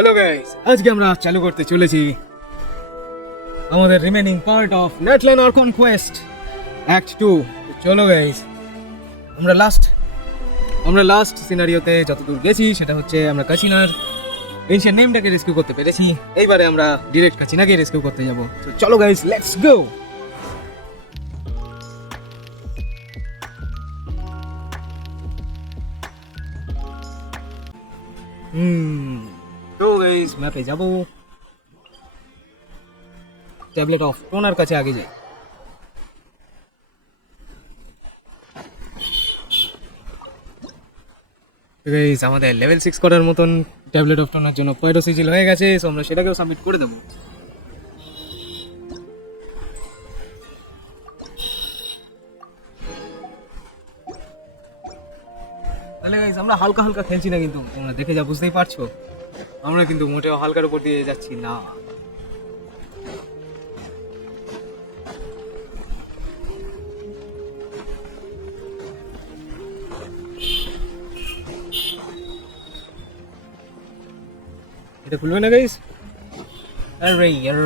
Hello guys, আজকে আমরা চালু করতে চলেছি আমাদের remaining part of Natlan Archon quest Act 2। চলো গাইস, আমরা লাস্ট সিনারিওতে যতদূর গেছি সেটা হচ্ছে আমরা কাচিনার এনশিয়েন্ট নেমটাকে রেস্কিউ করতে পেরেছি। এইবারে আমরা ডিরেক্ট কাচিনাকে রেস্কিউ করতে যাব। তো চলো গাইস, লেটস গো। তো গাইস ম্যাপে যাব, ট্যাবলেট অফ টোনার কাছে আগে যাই। গাইস আমাদের লেভেল 6 করার মতন ট্যাবলেট অফ টোনার জন্য পাইরো সিজিল হয়ে গেছে, সো আমরা সেটাকেও সাবমিট করে দেবো। তাহলে গাইস আমরা হালকা হালকা খেলছি না, কিন্তু তোমরা দেখে যা বুঝতেই পারছো আমরা কিন্তু মোটেও হালকার উপর দিয়ে যাচ্ছি না। এটা খুলবে না গাইস? আরে ইয়ার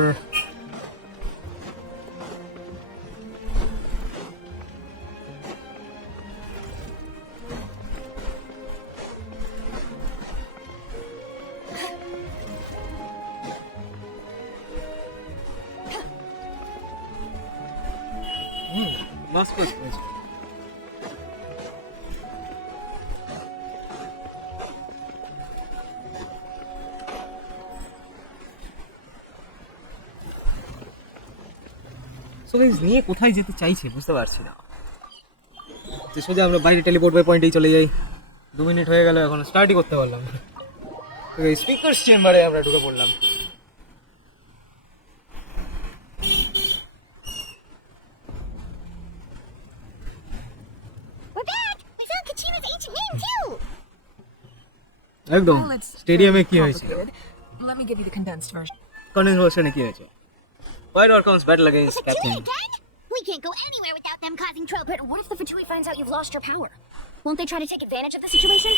মাস্ক আছে। সো গাইস নিয়ে কোথায় যেতে চাইছে বুঝতে পারছি না। যে সোজা আমরা বাইরে টেলিপোর্ট বাই পয়েন্টেই চলে যাই। 2 মিনিট হয়ে গেল, এখন স্টার্টই করতে পারলাম না। তো এই স্পিকারস চেম্বারে আমরা ঢুকে পড়লাম। একদম স্টেডিয়ামে কি হয়েছিল? Let me give you the condensed version. Condense ভার্সনে কি হয়েছে? Pyro Archon's battle against Capitano. We can't go anywhere without them causing trouble. But what if the Fatui finds out you've lost your power? Won't they try to take advantage of the situation?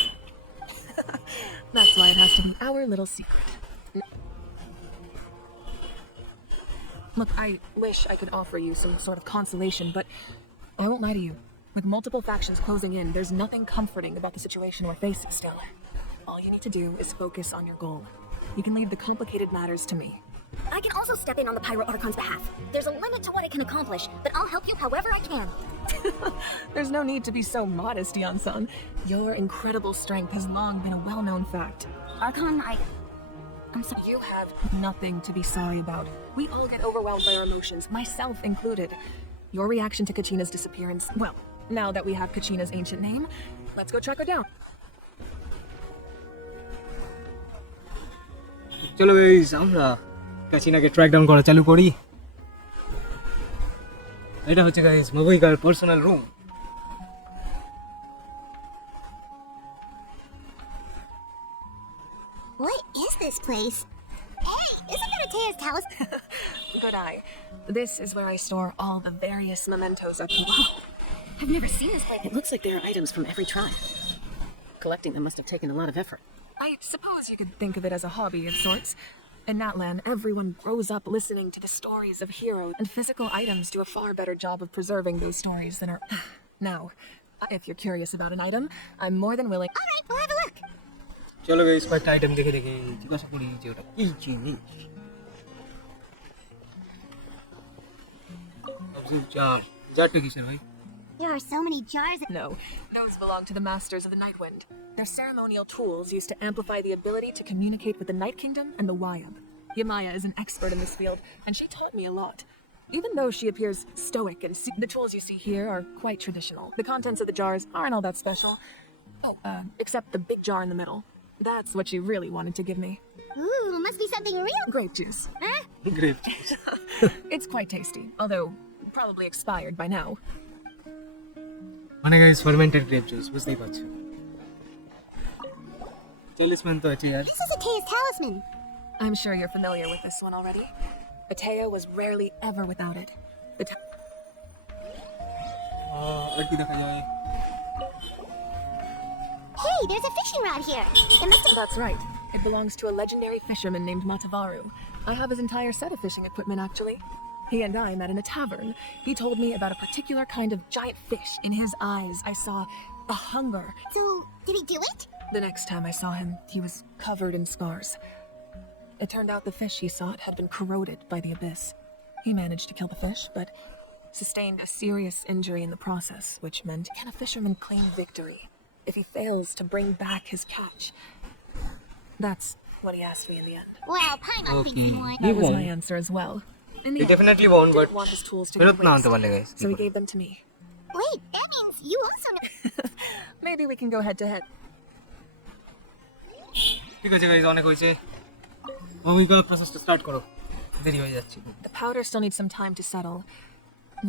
That's why it has to be our little secret. Look, I wish I could offer you some sort of consolation, but I won't lie to you. With multiple factions closing in, there's nothing comforting about the situation we're facing still. All you need to do is focus on your goal. You can leave the complicated matters to me. I can also step in on the Pyro Archon's behalf. There's a limit to what I can accomplish, but I'll help you however I can. There's no need to be so modest, Yan-san. Your incredible strength has long been a well-known fact. Archon, I'm sorry. You have nothing to be sorry about. We all get overwhelmed by our emotions, myself included. Your reaction to Kachina's disappearance, well, now that we have Kachina's ancient name, let's go track her down. চলো guys আমরা কাচিনাকে track down করা চালু করি। এটা হচ্ছে guys মাভুইকার personal room. What is this place? Hey, isn't that Atea's house? Good eye. This is where I store all the various mementos of people. I've never seen this place. It looks like there are items from every tribe. Collecting them must have taken a lot of effort. I suppose you could think of it as a hobby of sorts. In Natlan, everyone grows up listening to the stories of heroes, and physical items do a far better job of preserving those stories than our... Now, if you're curious about an item, I'm more than willing... All right, we'll have a look. চলো guys কয়েকটা item দেখে দেখে জিজ্ঞাসা করি যে ওটা কি জিনিস। জারটা কিসের ভাই? There are so many jars. No, those belong to the Masters of the Nightwind. They're ceremonial tools used to amplify the ability to communicate with the Night Kingdom and the Wayob. Yamaya is an expert in this field, and she taught me a lot. Even though she appears stoic and the tools you see here are quite traditional. The contents of the jars aren't all that special. Oh, except the big jar in the middle. That's what she really wanted to give me. Ooh, must be something real. Grape juice. Huh? Great. It's quite tasty, although probably expired by now. মানে guys fermented grape juice, বুঝতেই পারছো। টলিসম্যান তো আছে यार। This is Atea's talisman. I'm sure you're familiar with this one already. Atea was rarely ever without it. আর কি দেখা যায়? Hey, there's a fishing rod here. It must have... That's right. It belongs to a legendary fisherman named Matavaru. I have his entire set of fishing equipment, actually. He and I met in a tavern. He told me about a particular kind of giant fish. In his eyes, I saw a hunger. So, did he do it? The next time I saw him, he was covered in scars. It turned out the fish he sought had been corroded by the Abyss. He managed to kill the fish, but sustained a serious injury in the process, which meant, can a fisherman claim victory if he fails to bring back his catch? That's what he asked me in the end. Well, Paimon thinks he won. That was my answer as well. In the He end, definitely won, but didn't want his tools to ফেরত go না waste, আনতে পারলে guys so he gave them to me. Wait, that means you also know. Maybe we can go head to head. ঠিক আছে guys অনেক হয়েছে মাভুইকা first start করো দেরি হয়ে যাচ্ছে The powder still needs some time to settle.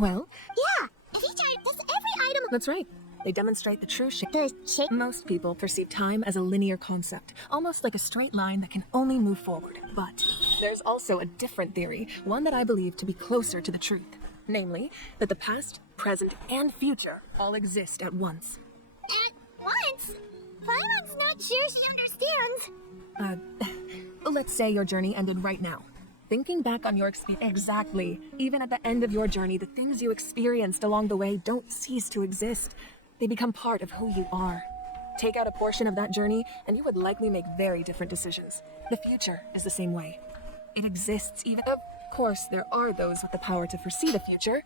Well, Yeah, featured this every item. that's right. They demonstrate the true shape. The shape. Most people perceive time as a linear concept, almost like a straight line that can only move forward. But there's also a different theory, one that I believe to be closer to the truth. Namely, that the past, present, and future all exist at once. At once? Paimon's not sure she understands. Let's say your journey ended right now. Thinking back on your experience, exactly. Even at the end of your journey, the things you experienced along the way don't cease to exist. They become part of who you are. Take out a portion of that journey, and you would likely make very different decisions. The future is the same way. It exists even. Of course, there are those with the power to foresee the future.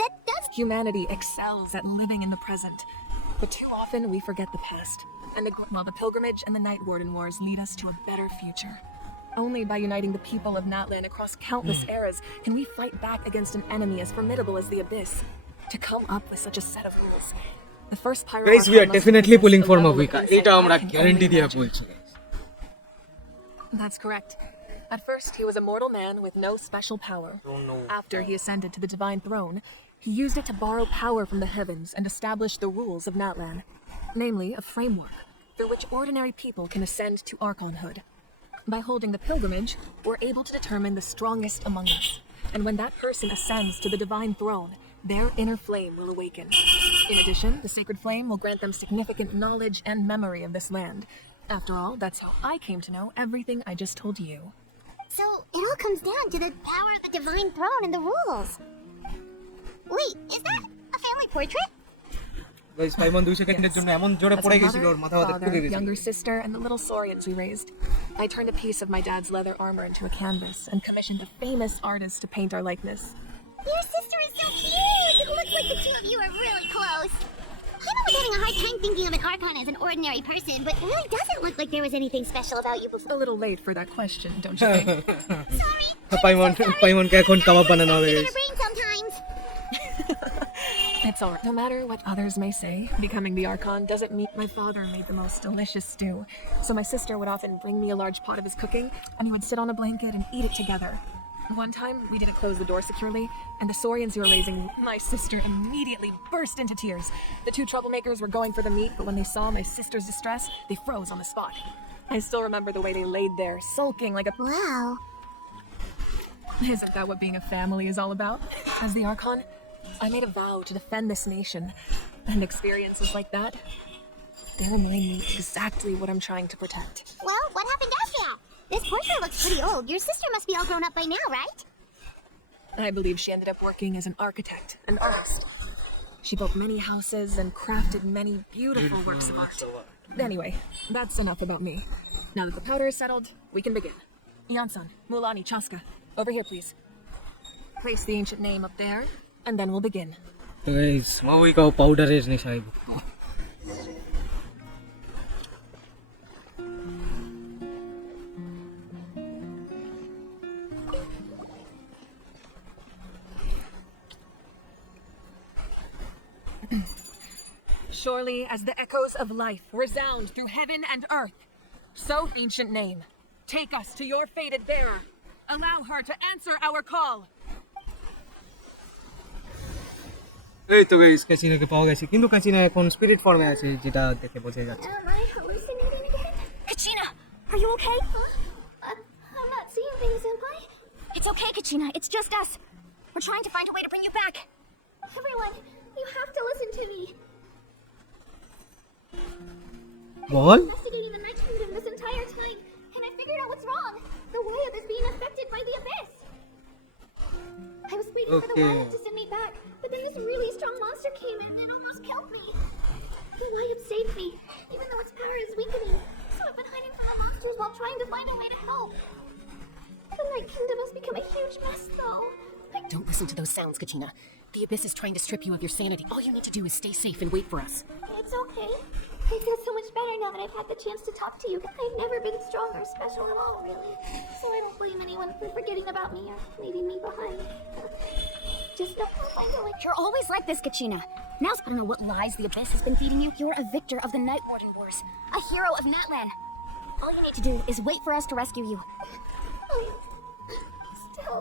That does. Humanity excels at living in the present, but too often we forget the past. And while the pilgrimage and the Night Warden Wars lead us to a better future. Only by uniting the people of Natlan across countless eras can we fight back against an enemy as formidable as the Abyss. To come up with such a set of rules. The first Pyro guys we Archon are must definitely possess pulling the for level of মাভুইকা insight এটা আমরা I can guarantee only দিয়ে imagine. বলছি guys That's correct. At first, he was a mortal man with no special power. Oh, no. After he ascended to the divine throne, he used it to borrow power from the heavens and establish the rules of Natlan. Namely, a framework through which ordinary people can ascend to Archonhood. By holding the pilgrimage, we're able to determine the strongest among us. And when that person ascends to the divine throne, their inner flame will awaken. In addition, the sacred flame will grant them significant knowledge and memory of this land. After all, that's how I came to know everything I just told you. So, it all comes down to the power of the divine throne and the rules. Wait, is that a family portrait? Guys Paimon 2 সেকেন্ডের জন্য এমন জোরে As পড়ে a গেছিল ওর mother, মাথা ব্যথা father, ঠুকে গেছিল younger sister, and the little saurians we raised, I turned a piece of my dad's leather armor into a canvas and commissioned a famous artist to paint our likeness. Your sister is so cute! It looks like the two of you are really close. I was having a hard time thinking of an Archon as an ordinary person, but it really doesn't look like there was anything special about you before. A little late for that question, don't you think? Sorry. পাইমনকে এখন কাবাব বানানো হবে I'm guys gonna brain sometimes. It's alright. No matter what others may say, becoming the Archon doesn't mean my father made the most delicious stew. So my sister would often bring me a large pot of his cooking, and we would sit on a blanket and eat it together. One time, we didn't close the door securely, and the saurians who were raising my sister immediately burst into tears. The two troublemakers were going for the meat, but when they saw my sister's distress, they froze on the spot. I still remember the way they laid there, sulking like a... Wow. Isn't that what being a family is all about? As the Archon, I made a vow to defend this nation, and experiences like that, they remind me exactly what I'm trying to protect. Well, what happened after that? This portrait looks pretty old. Your sister must be all grown up by now, right? I believe she ended up working as an architect, an artist. She built many houses and crafted many beautiful works of art. Anyway, that's enough about me. Now that the powder is settled, we can begin. Ian-san, Mualani, Chaska, over here, please. Place the ancient name up there, and then we'll begin. Guys মাভুইকাও পাউডারের নেশায় Surely as the echoes of life resound through heaven and earth, so ancient name, take us to your fated bearer. Allow her to answer our call. এই তো guys কাচিনাকে পাওয়া গেছে কিন্তু কাচিনা এখন spirit ফর্মে আছে যেটা দেখে বোঝা যাচ্ছে Am I hallucinating again? Kachina, are you okay? I'm not seeing things, Senpai. It's okay, Kachina. It's just us. We're trying to find a way to bring you back. Everyone, you have to listen to me. Ball Investigating the Night Kingdom this entire time, and I figured out what's wrong. The Wayob is being affected by the Abyss. I was waiting for the Okay. Wayob to send me back, but then this really strong monster came in and almost killed me. The Wayob saved me, even though its power is weakening. So I've been hiding from the monsters while trying to find a way to help. The Night Kingdom has become a huge mess, though. Don't listen to those sounds, Kachina. The Abyss is trying to strip you of your sanity. All you need to do is stay safe and wait for us. It's okay. I feel so much better now that I've had the chance to talk to you. I've never been strong or special at all, really. So I don't blame anyone for forgetting about me or leaving me behind. Just know I'll find a way. You're always like this, Kachina. Now's I don't know what lies the Abyss has been feeding you. You're a victor of the Night Warden Wars, a hero of Natlan. All you need to do is wait for us to rescue you. Still,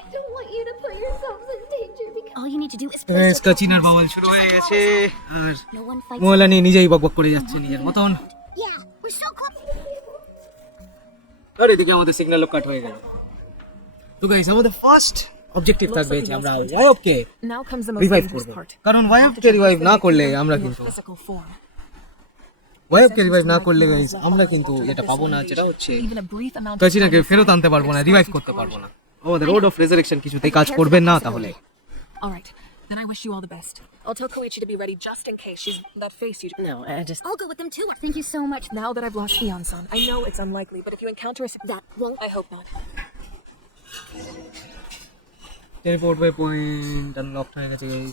I don't want you to put yourselves in danger because All you need to do is guys কাচিনার বাওয়াল শুরু হয়ে গেছে আর No one fights. মোয়ালানি নিজেই বকবক করে যাচ্ছে নিজের মতন yeah, we're so close. আর এদিকে আমাদের সিগন্যাল কাট হয়ে গেল তো গাইস আমাদের ফার্স্ট অবজেক্টিভ থাকবে যে আমরা ওয়াইবকে Now comes the most revive dangerous করব part. কারণ ওয়াইবকে রিভাইভ না করলে আমরা কিন্তু Physical form. ওয়াইবকে রিভাইভ না করলে গাইস আমরা কিন্তু এটা পাবো না যেটা হচ্ছে Even a brief amount of কাচিনাকে time ফেরত আনতে পারবো না রিভাইভ করতে পারবো না আমাদের রোড অফ রেজারেকশন কিছুতেই কাজ করবে না তাহলে All right, then I wish you all the best. I'll tell Koichi to be ready just in case she's that face you. No, I just... I'll go with them too. Thank you so much. Now that I've lost Eon-san, I know it's unlikely, but if you encounter us, That won't. I hope not. Teleport waypoint unlock হয়ে গেছে guys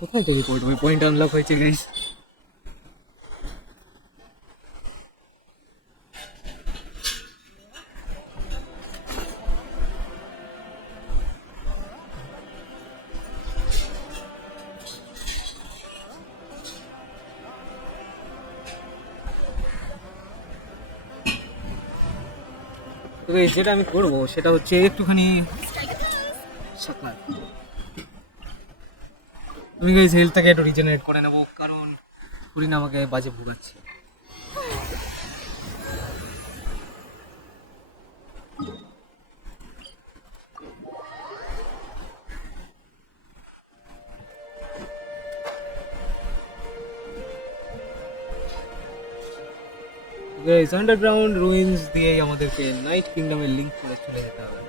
কোথায় teleport waypoint unlock হয়েছে guys তো guys যেটা আমি করব সেটা হচ্ছে একটুখানি সাকলা আমি গাইস হেলথটাকে একটু রিজেনারেট করে নেব কারণ পুরিন আমাকে বাজে ভুগাচ্ছে গাইস আন্ডারগ্রাউন্ড রুইন্স দিয়ে আমাদেরকে নাইট কিংডমের লিংক করে চলে যেতে হবে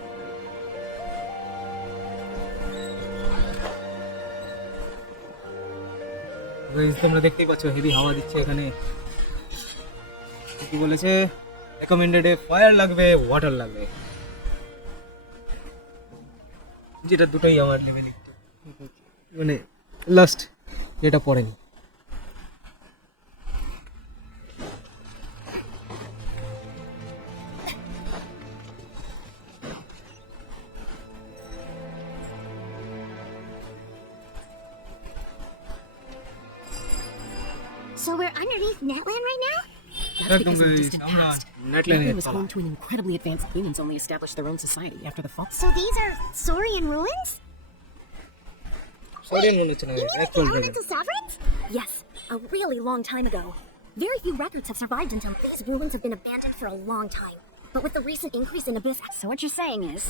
গাইস তোমরা দেখতেই পাচ্ছ হেভি হাওয়া দিচ্ছে এখানে কি বলেছে রেকমেন্ডেড ফায়ার লাগবে ওয়াটার লাগবে যেটা দুটোই আমার লেভেলে মানে লাস্ট যেটা পড়েনি So we're underneath Natlan right now? That's because in the distant আমরা past, নেটলাইনে Natlan was home to an incredibly advanced humans only established their own society after the fall. So these are Saurian ruins? Sorry মনে হচ্ছে না You mean like the actual elemental sovereigns? Yes, a really long time ago. Very few records have survived until these ruins have been abandoned for a long time. But with the recent increase in Abyss, so what you're saying is,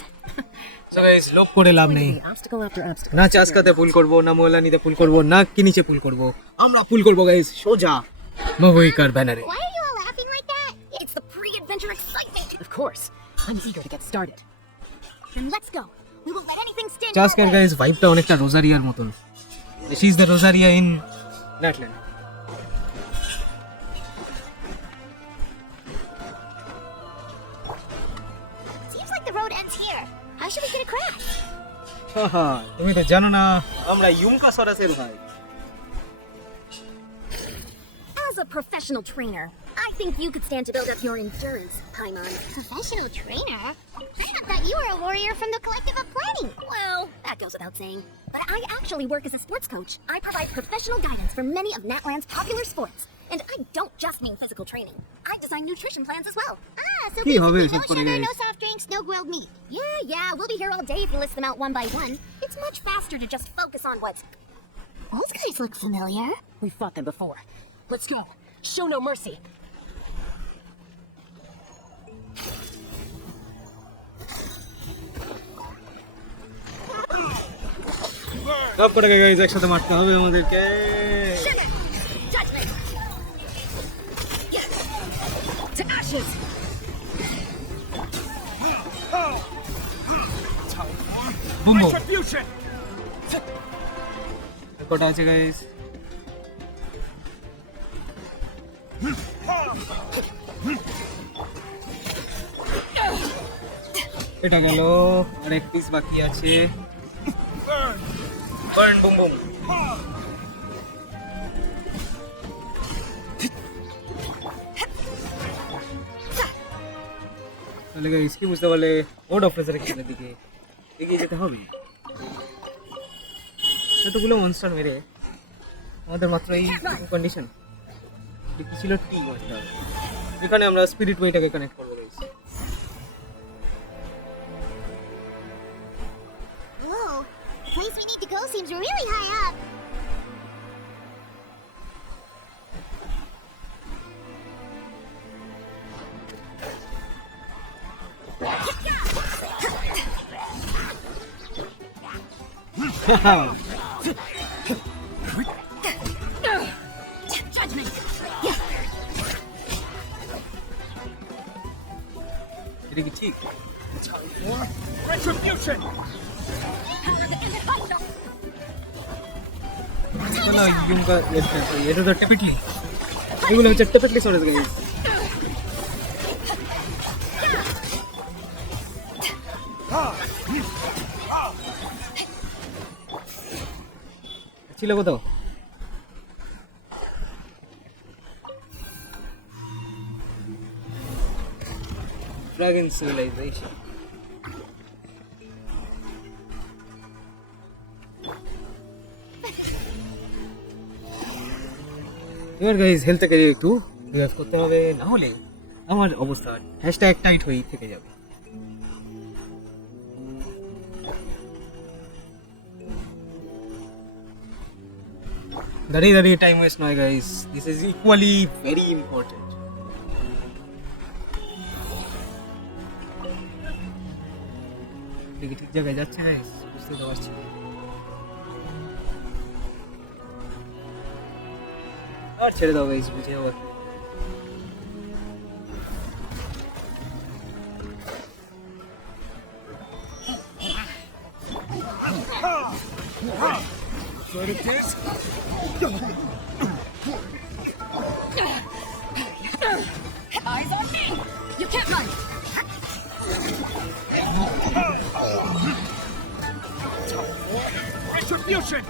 so guys লোক করে লাভ নেই Obstacle after obstacle. না চাসকাতে পুল করব না মোলানিতে পুল করব না কি নিচে পুল করব আমরা পুল করব গাইস সোজা মাভুইকার ব্যানারে Why are you all laughing like that? it's the pre-adventure excitement. Of course. I'm eager to get started. Then let's go. We won't let anything stand in our চাসকার way. গাইস ভাইবটা অনেকটা রোজারিয়ার মতন she is the Rosaria in Natlan Seems like the road ends here. How should we get across? হাহা তুমি তো জানো না আমরা ইউমকা সরাসের ভাই As a professional trainer, I think you could stand to build up your endurance, Paimon. Professional trainer? I thought you were a warrior from the Collective of Planning. Well, that goes without saying. But I actually work as a sports coach. I provide professional guidance for many of Natlan's popular sports. And I don't just mean physical training. I design nutrition plans as well. Ah, so কি হবে basically এসব no করে sugar, guys? no soft drinks, no grilled meat. Yeah, we'll be here all day if you list them out one by one. It's much faster to just focus on what's... Those guys look familiar. We fought them before. Let's go. Show no mercy. সব করে guys একসাথে মারতে হবে আমাদেরকে। Judgment! To ashes! Boom boom কটা আছে guys? এটা গেল, আর এক পিস বাকি আছে। Burn boom boom. তাহলে গাইস কি বুঝতে পারলে ওড অফিসারের কিনার দিকে এগিয়ে যেতে হবে। এতগুলো মনস্টার মেরে আমাদের মাত্র এই কন্ডিশন কি ছিল? টি মনস্টার, এখানে আমরা স্পিরিট ওয়েটাকে কানেক্ট করবো guys. Whoa, the place we need to go seems really high up. Judgment! এটা কি ঠিক? না ইউঙ্গা এটা তো টিপিক্যালি এগুলো হচ্ছে টিপিক্যালি সরেজ গাইস। ছিল কোথাও? Dragon civilization. এবার গাইস হেলথ থেকে একটু রিভাইভ করতে হবে, না হলে আমার অবস্থা হ্যাশট্যাগ টাইট হয়েই থেকে যাবে। দাঁড়িয়ে দাঁড়িয়ে টাইম ওয়েস্ট নয় guys, this is equally very important. দেখি ঠিক জায়গায় যাচ্ছে গাইস, বুঝতে তো পারছি। আর ছেড়ে দাও গাইস, বুঝে যাবো। Eyes on me! You can't run! Retribution!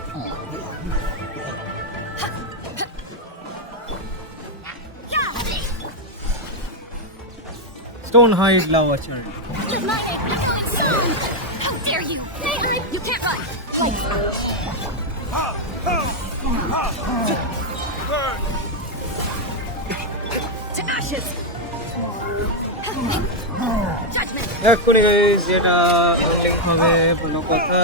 Stonehide lava churn. You're mine! You're going soon! How dare you! Hey, you can't run! To ashes! Judgment! এক্ষুনি গাইস যেটা আনলিং হবে কোনো কথা।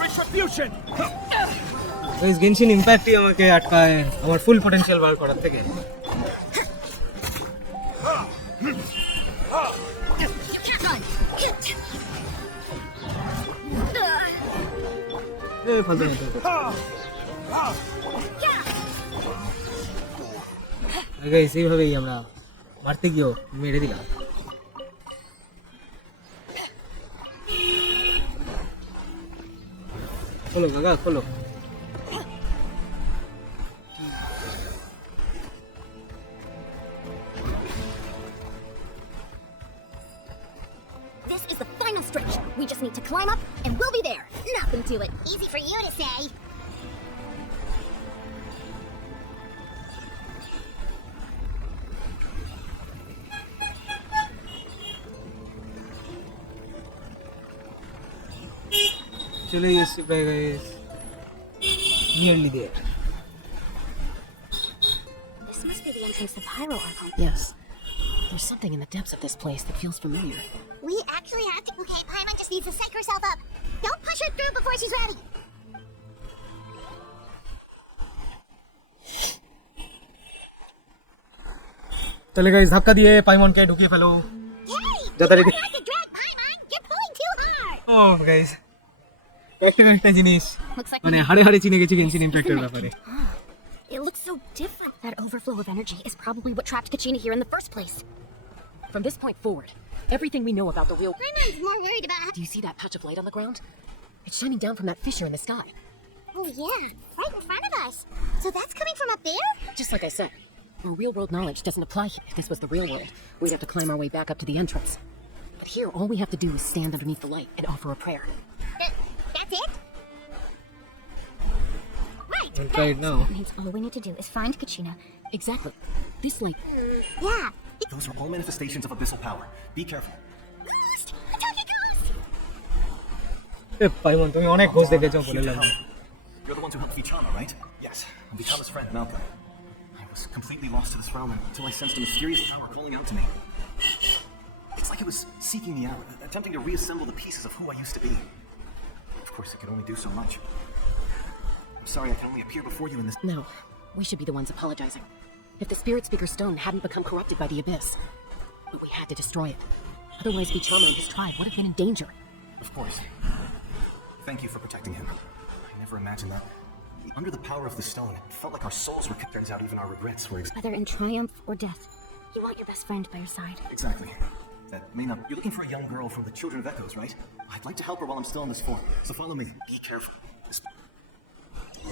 Retribution! গাইস গেনশিন ইম্প্যাক্টই আমাকে আটকায় আমার ফুল পটেনশিয়াল বার করার থেকে। You can't run! ফালতু মতো গাইস এইভাবেই আমরা মারতে গিয়েও মেরে দিলাম। খোলো কাকা খোলো। This is the final stretch. We just need to climb up and we'll be there. Nothing to it. Easy for you to say. চলে এসেছি প্রায় guys, nearly there. This must be the entrance to Pyro Archon. Yes. There's something in the depths of this place that feels familiar. We actually have to. Okay, Paimon just needs to psych herself up. Don't push her through before she's ready. তাহলে guys ধাক্কা দিয়ে পাইমনকে ঢুকিয়ে ফেলো। Hey! যথারীতি। You have to drag Paimon. You're pulling too hard. ও guys একটা জিনিস Looks like মানে হাড়ে হাড়ে চিনে গেছি গেনশিন ইমপ্যাক্টের ব্যাপারে। it looks so different. That overflow of energy is probably what trapped Kachina here in the first place. From this point forward, everything we know about the real... Paimon's more worried about. Do you see that patch of light on the ground? It's shining down from that fissure in the sky. Oh yeah, right in front of us. So that's coming from up there? Just like I said, our real-world knowledge doesn't apply here. If this was the real world, we'd have to climb our way back up to the entrance. But here, all we have to do is stand underneath the light and offer a prayer. That's it? Right. Right now. That means all we need to do is find Kachina. Exactly. This light... Yeah. Those are all manifestations of abyssal power. Be careful. Ghost! A talking ghost! এ পাইমন তুমি অনেক ঘোষ দেখেছো বলে লাগলো। You're the ones who helped Kachina, right? Yes. I'm Kachina's friend, Natlan. I was completely lost to this realm until I sensed a mysterious power calling out to me. It's like it was seeking me out, attempting to reassemble the pieces of who I used to be. Of course, it can only do so much. I'm sorry I can only appear before you in this... No, we should be the ones apologizing. If the Spirit Speaker Stone hadn't become corrupted by the Abyss, we had to destroy it. Otherwise, Kachina and his tribe would have been in danger. Of course. Thank you for protecting him. I never imagined that. Under the power of the stone, it felt like our souls were... Turns out even our regrets were... Whether in triumph or death, you want your best friend by your side. Exactly. That may not... You're looking for a young girl from the Children of Echoes, right? I'd like to help her while I'm still in this form, so follow me. Be careful.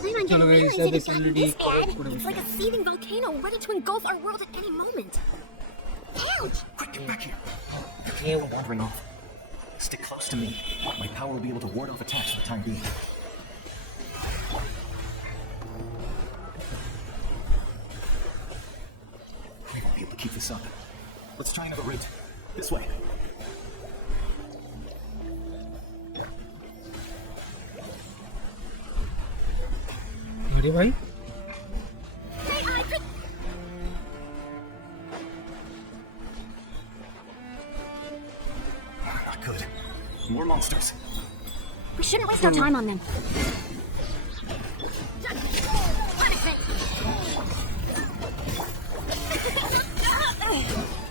Paimon Chalo didn't guys, realize it had Abyss gotten already this bad. covered It's like a seething volcano ready to engulf our world at any moment. Ouch! Quick, get back here. You're wandering off. Stick close to me. My power will be able to ward off attacks for the time being. I won't be able to keep this up. Let's try another route. This way. আরে ভাই Not good. More monsters. We shouldn't waste our time on them.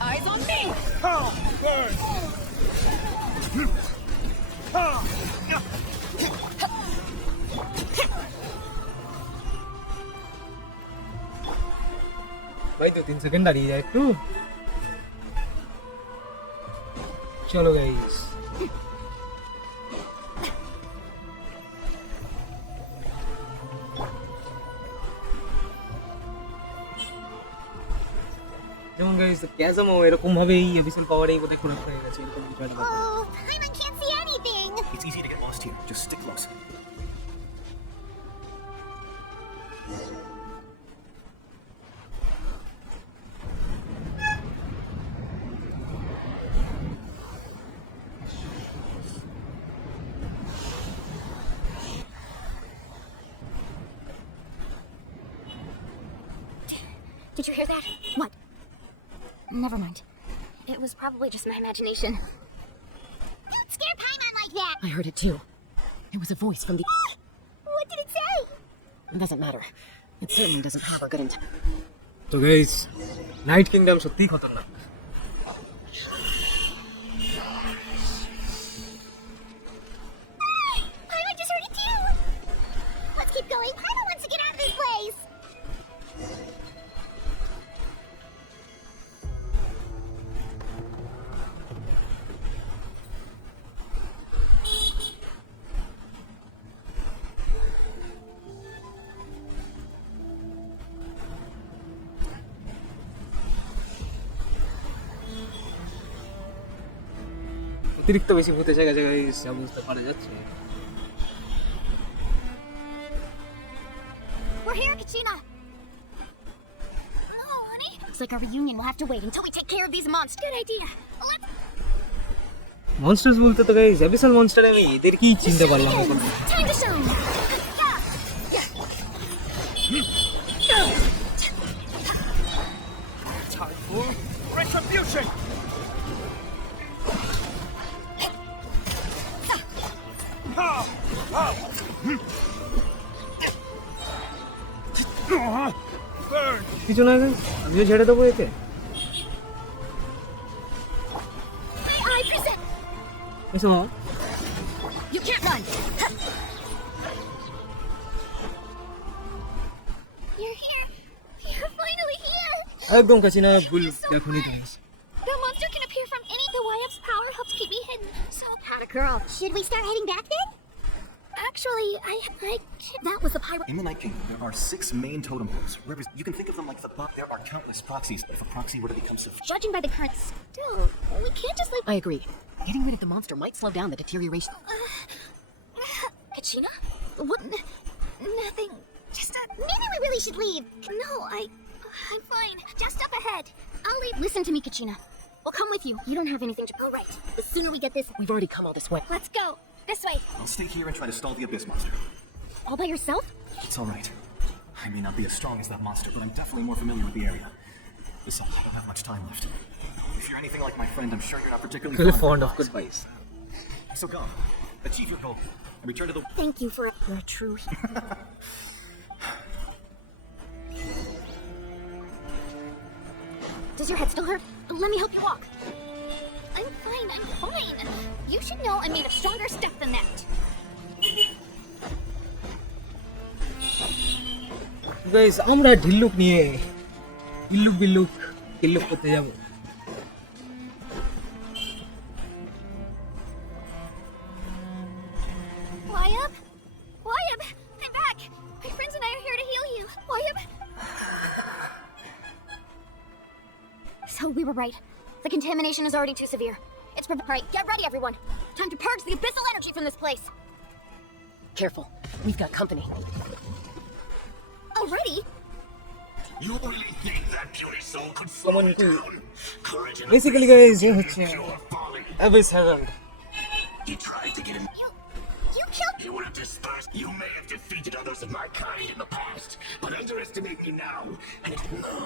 Eyes on me! ভাই তো 3 second দাঁড়িয়ে যায় একটু। চলো guys যেমন guys ক্যাজমও এরকম ভাবেই এবিসিএল পাওয়ারেই বোধহয় খোরাক হয়ে গেছে এরকম কিছু একটা ব্যাপার। Oh, Paimon can't see anything. It's easy to get lost here. Just stick close. Did you hear that? What? Never mind. It was probably just my imagination. Don't scare Paimon like that! I heard it too. It was a voice from the... What did it say? It doesn't matter. It certainly doesn't have a good intent. তো guys night kingdom সত্যিই খতরনাক। Paimon just heard it too! Let's keep going. Paimon wants to get out of this place! অতিরিক্ত বেশি ভূত এসে গেছে guys, যা বুঝতে পারা যাচ্ছে। We're here, Kachina! Oh, honey. Looks like our reunion will have to wait until we take care of these monsters. Good idea. Let's... মনস্টারস বলতে তো গাইস এবিসিএল মনস্টার আমি এদেরকেই চিনতে পারলাম না। Time to shine! Time for retribution! কিছু না guys, আমিও ছেড়ে দেবো একে। I present! এসো You can't run! একদম কাচিনা ভুল দেখোনি তুমি। The monster can appear from any. The Wayob's power helps keep me hidden. So, Hannah girl, should we start heading back then? Actually, that was the Pyro. In the Night Kingdom, there are 6 main totem poles. You can think of them like there are countless proxies. If a proxy were to become so... Judging by the current still, we can't just I agree. Getting rid of the monster might slow down the deterioration. Kachina? What? Nothing. Just maybe we really should leave. No, I'm fine. Just up ahead. I'll leave. Listen to me, Kachina. We'll come with you. You don't have anything to go right. The sooner we get this... We've already come all this way. Let's go. This way. I'll stay here and try to stall the Abyss monster. All by yourself? It's all right. I may not be as strong as that monster, but I'm definitely more familiar with the area. Besides, I don't have much time left. If you're anything like my friend, I'm sure you're not particularly Really fond of dogs. goodbyes. So go. Achieve your goal. And return to the... Thank you for your true... Does your head still hurt? Let me help you walk. I'm fine. You should know I'm made of stronger stuff than that. Guys আমরা ঢিল্লুক নিয়ে বিল্লুক করতে যাব। Wayob? Wayob! I'm back! My friends and I are here to heal you. Wayob? So we were right. The contamination is already too severe. It's alright, get ready everyone. Time to purge the abyssal energy from this place. Careful. We've got company. Already? You really think that puny soul could slow Comonqui. it down? Courage and basically guys এই হচ্ছে your folly. Abyss Herald. He tried to get him. You killed... He would have dispersed. You may have defeated others of my kind in the past, but underestimate me now. And no,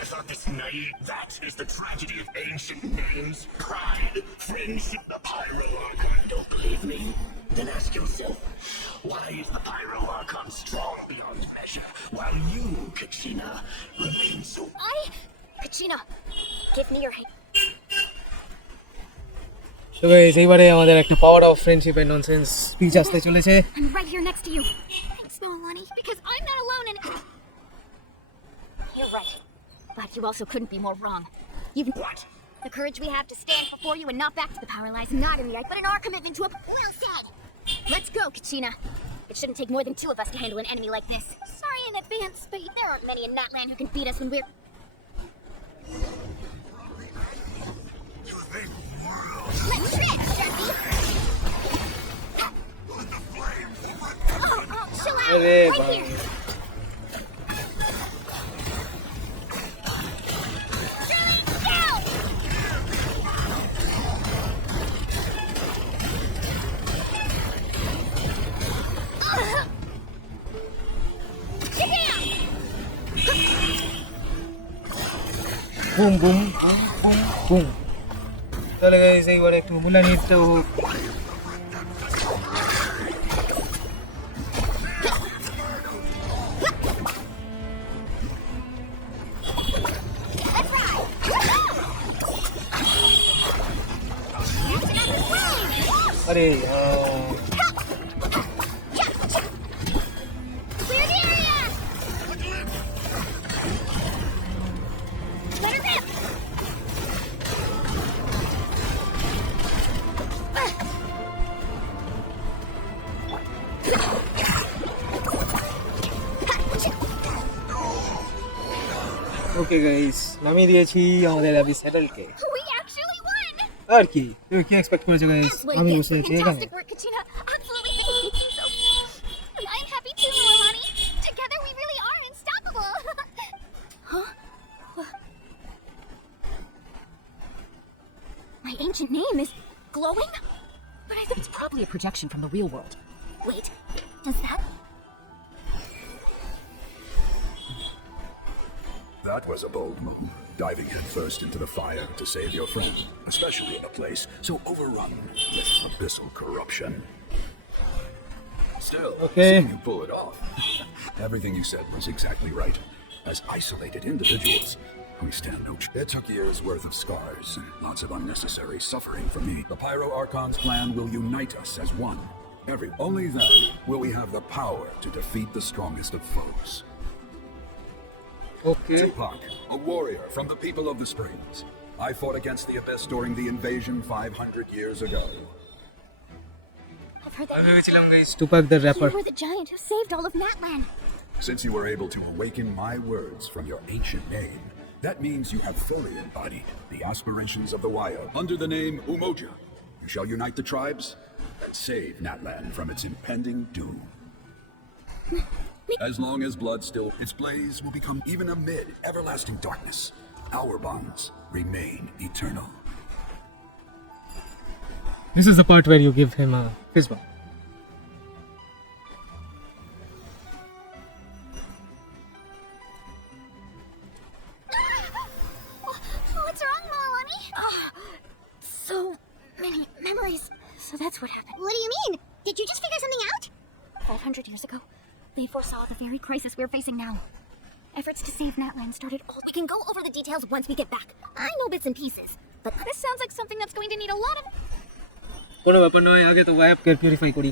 I thought this naive. That is the tragedy of ancient names. Pride, friendship, the Pyro Archon. Don't believe me? Then ask yourself, why is the Pyro Archon strong beyond measure, while you, Kachina, remain so... Kachina, give me your hand. তো guys এইবারে আমাদের একটা power of friendship and nonsense speech আসতে চলেছে। I'm right here next to you. Thanks, Mualani, because I'm not alone in... You're right. But you also couldn't be more wrong. You've... What? The courage we have to stand before you and not back to the power lies not in the eye, but in our commitment to a... Well said! Let's go, Kachina. It shouldn't take more than 2 of us to handle an enemy like this. Sorry in advance, but there aren't many in Natlan who can beat us when we're... Let's shit! Chill out! अरे Right बाप। here! Down! Get down! Boom boom boom boom boom. তাহলে guys এইবারে একটু মুলানির তো আরে Clear the area! Let her rip! Okay guys নামিয়ে দিয়েছি আমাদের অ্যাবিস হ্যারাল্ডকে। We actually won! আর কি তুমি কি এক্সপেক্ট করেছো গাইস? আমি Wait, বসে আছি এখানে। fantastic work, Kachina. Absolutely so. And I'm happy too, Mualani. Together we really are unstoppable. Huh? My ancient name is glowing? But I think it's probably a projection from the real world. Wait, does that... That was a bold move, diving headfirst into the fire to save your friend, especially in a place so overrun with abyssal corruption. Still, Okay. seeing you pull it off. Everything you said was exactly right. As isolated individuals, we stand no chance. It took years' worth of scars and lots of unnecessary suffering from me. The Pyro Archon's plan will unite us as one. Only then will we have the power to defeat the strongest of foes. Okay Tupac, a warrior from the people of the Springs. I fought against the Abyss during the invasion 500 years ago. I've heard আমি that ভেবেছিলাম guys Tupac the rapper you were the giant who saved all of Natlan. Since you were able to awaken my words from your ancient name, that means you have fully embodied the aspirations of the Wayob. Under the name Umoja, you shall unite the tribes and save Natlan from its impending doom. As long as blood still, its blaze will become even amid everlasting darkness. Our bonds remain eternal. This is the part where you give him a fist bump. What's wrong, Mualani? So many memories. So that's what happened. What do you mean? Did you just figure something out? 500 years ago, they foresaw the very crisis we're facing now. Efforts to save Natlan started all. We can go over the details once we get back. I know bits and pieces, but this sounds like something that's going to need a lot of. কোনো ব্যাপার নয় আগে তো ওয়াইবকে purify করি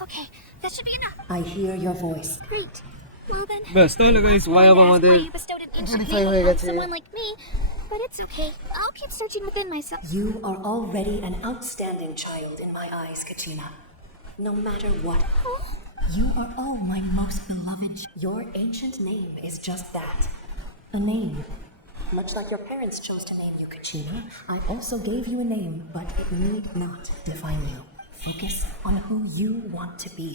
Okay, that should be enough. I hear your voice. Great. Well then. ব্যাস তাহলে guys wipe That's আমাদের why you bestowed an ancient purify name হয়ে upon গেছে someone like me, but it's okay. I'll keep searching within myself. You are already an outstanding child in my eyes, Kachina. No matter what, you are all my most beloved. Your ancient name is just that. A name. Much like your parents chose to name you Kachina, I also gave you a name, but it need not define you. Focus on who you want to be.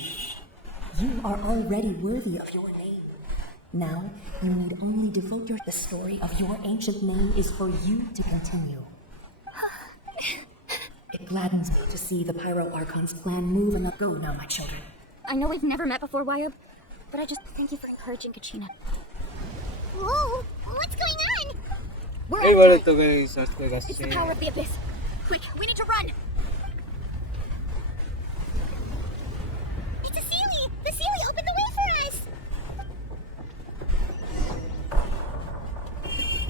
You are already worthy of your name. Now, you need only devote the story of your ancient name is for you to continue. It gladdens me to see the Pyro Archon's plan move and go now, my children. I know we've never met before, Wayob, but I just thank you for encouraging Kachina. Whoa! What's going on? We're এইবারে after তো it. Guys আজকে It's আসছে the power of the Abyss. Quick, we need to run! It's a Sealy! The Sealy opened the way for us!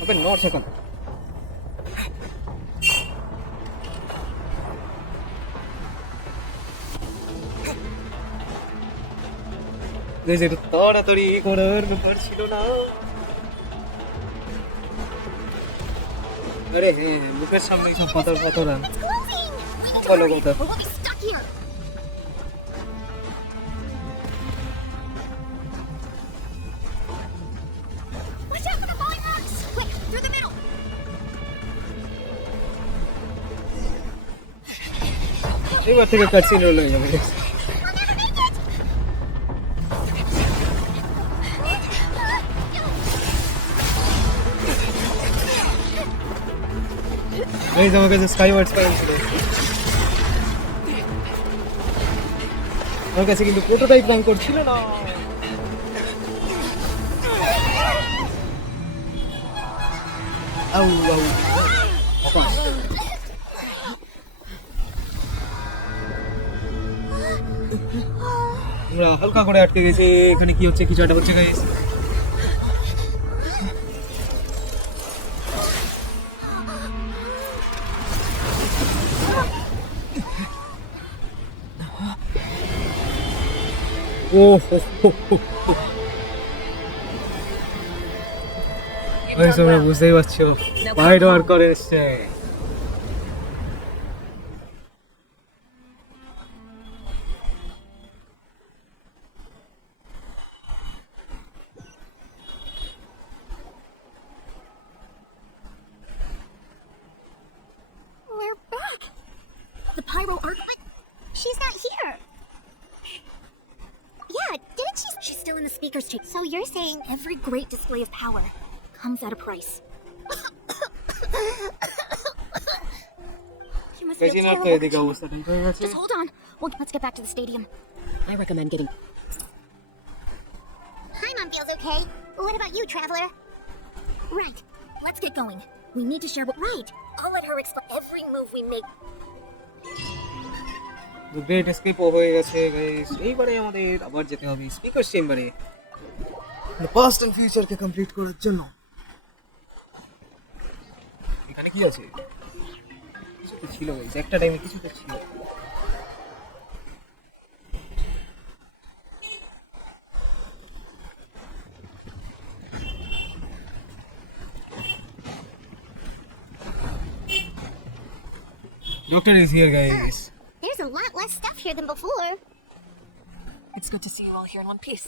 Okay not second guys একটু তাড়াতাড়ি করার ব্যাপার ছিল না আরে হ্যাঁ মুখের সামনে সব পাথর পাথর It's closing! We need to Follow hurry, the- or we'll be stuck here! Watch out for the falling rocks! Quick, through the middle! এবার থেকে কাটসিন রোল হয়ে যাবে We'll never make it! Guys আমার কাছে স্কাইওয়ার্ড স্পাইল ছিল আমার কাছে কিন্তু প্রোটোটাইপ রান করছিল না আউ আউ অপাস আমরা হালকা করে আটকে গেছি এখানে কি হচ্ছে কিছু একটা হচ্ছে গাইস ও গাইস তোমরা বুঝতেই পারছো পাইরো আর্কন এসছে We're back! The Pyro Archon? She's not here! Yeah, didn't she? She's still in the speaker's chamber. So you're saying every great display of power comes at a price. You must feel Kachina তো terrible. এদিকে অবস্থাটা হয়ে গেছে Just hold on. Let's get back to the stadium. I recommend getting. Hi, Mom feels okay. What about you, Traveler? Right. Let's get going. We need to share what. Right. I'll let her explain every move we make. Great escape হয়ে গেছে guys এইবারে আমাদের আবার যেতে হবে speaker চেম্বারে past and ফিউচারকে complete করার জন্য। এখানে কি আছে? কিছু তো ছিল গাইস, একটা টাইমে কিছু তো ছিল। Doctor is here, guys. There's a lot less stuff here than before. It's good to see you all here in one piece.